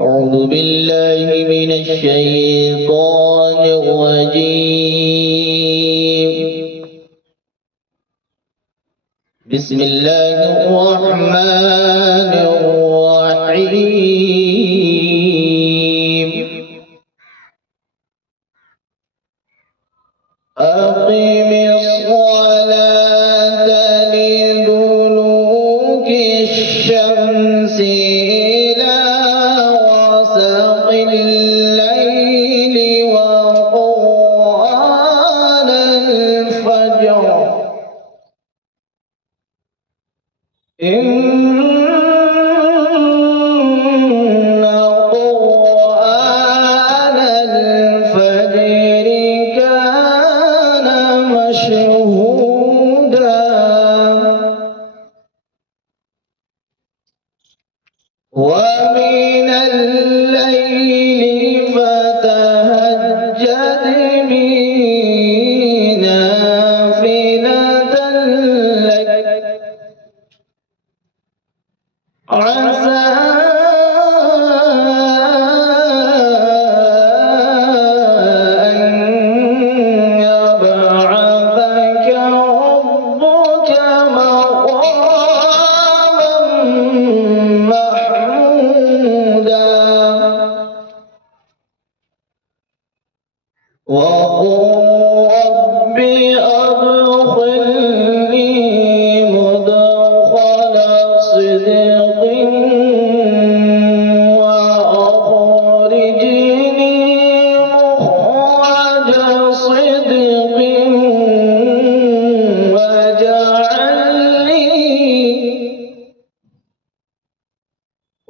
أعوذ بالله من الشيطان الرجيم. بسم الله الرحمن الرحيم. أقم الصلاة لدلوك الشمس إلى غسق الليل وقرآن الفجر إن قرآن الفجر كان مشهودا ومن الليل فتهجد به نافلة لك عسى أن يبعثك ربك مقاما محمودا وقل رب أدخلني مدخل صدق وأخرجني مخرج صدق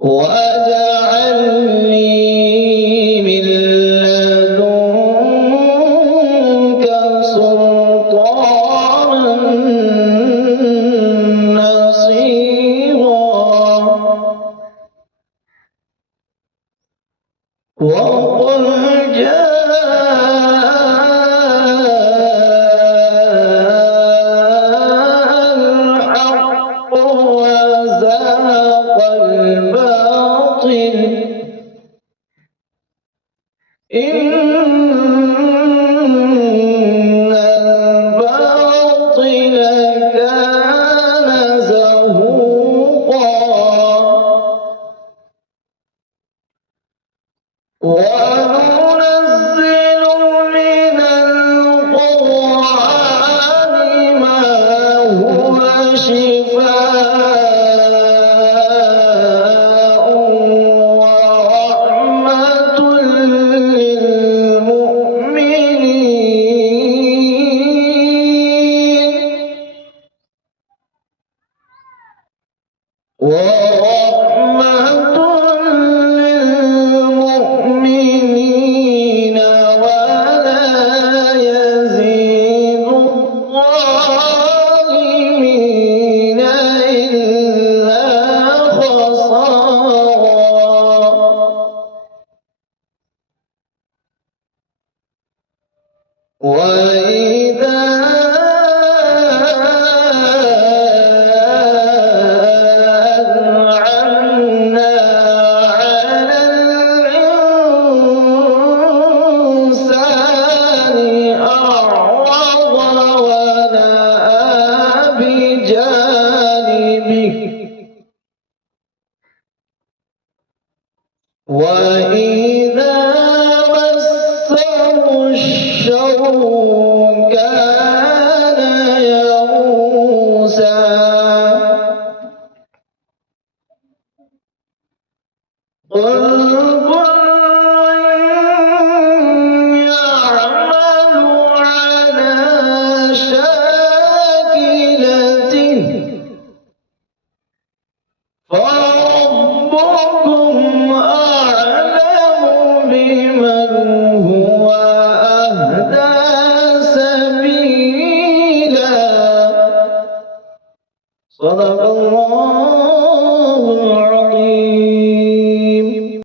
واجعل لي من لدنك سلطانا نصيرا وقل الحق وزهق الباطل إن الباطل كان زهوقا وننزل من القرآن ما هو شفاء ورحمة للمؤمنين ولا يزيد الظالمين إلا خسارا وإذا أنعمنا على الإنسان أعرض ونأى بجانبه وإذا مسه الشر